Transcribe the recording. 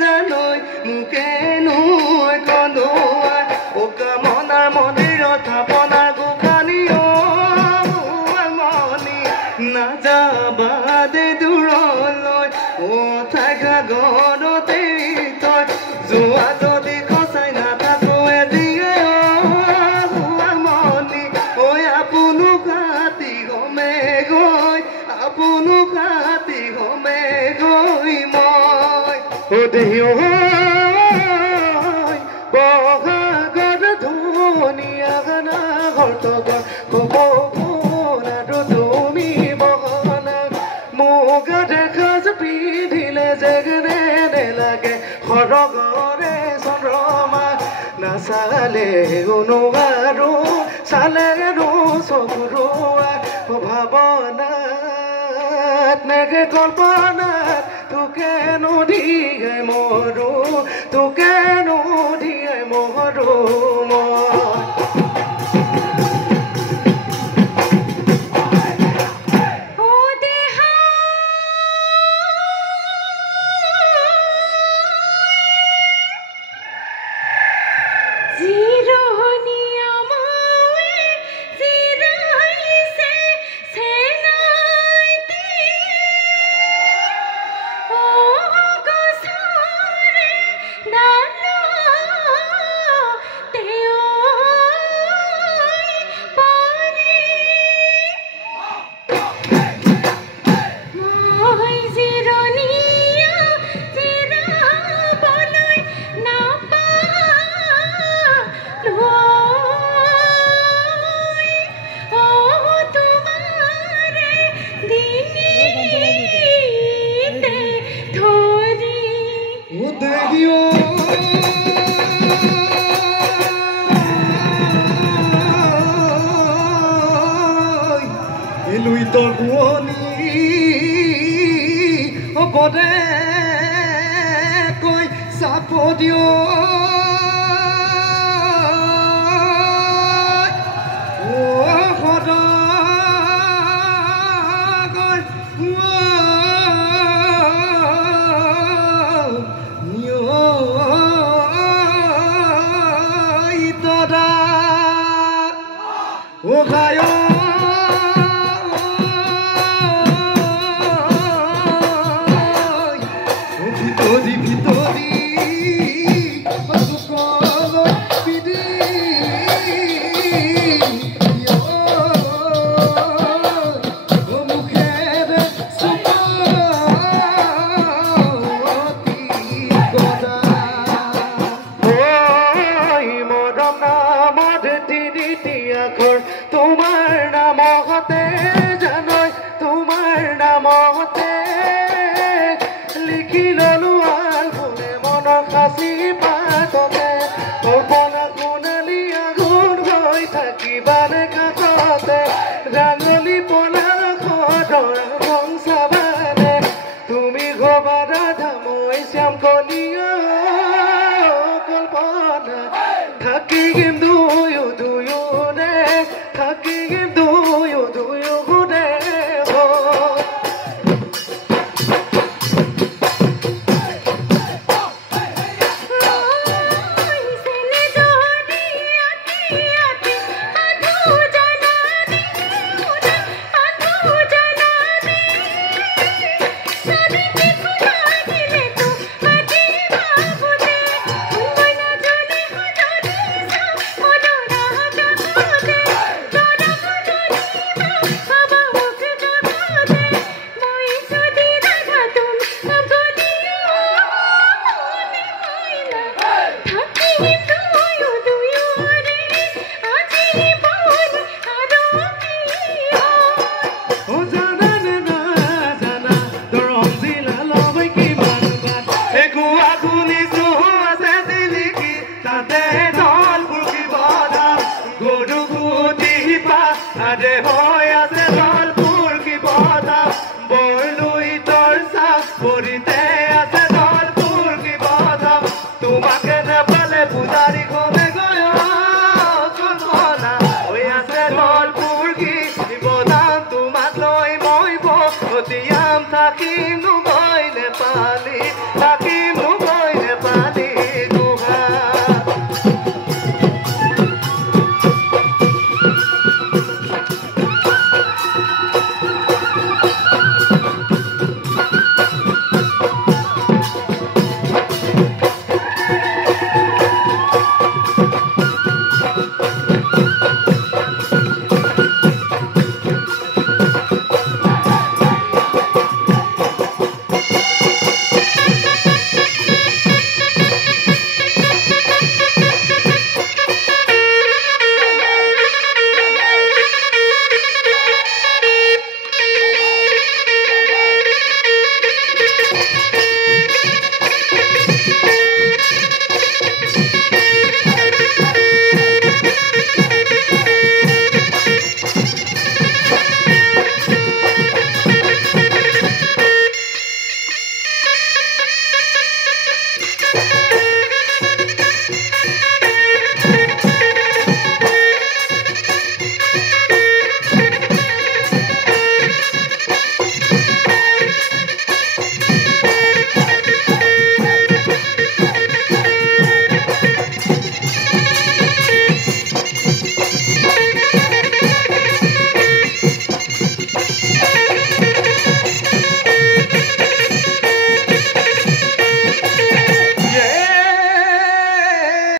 জানৈ মুকে নৈ কন্দুৱাই ও কামনাৰ মন্দিৰত থাপনাৰ গোসানী মনি নাযাবা দে দূৰলৈ ও থাকা ঘৰতে তই যোৱা যদি সঁচাই নাথাকো এদিয়ে মনি ঐ আপোনো কাটি গমে গৈ আপোনো কাটি গমে গৈ মই ও দেহিও বহাগৰ ধুনীয়া গানা ঘৰতগৰ ক'ব আৰু তুমি বহনা মুগা দেখা পিন্ধিলে যেগনে নেলাগে সৰগৰে চন্দ্ৰমা নাচালে অনুবাৰো চালে চকুৰুৱাই ভাৱনাত নেগে কল্পনাত তোকে নদীয়ে মৰো তোকে নদীয়ে মৰো পদে কৈ চাপ দিও ৰাঙলি পলাৰ খড় বংশাবানে তুমি ঘবা ৰাধা মই শ্যাম কলিয়া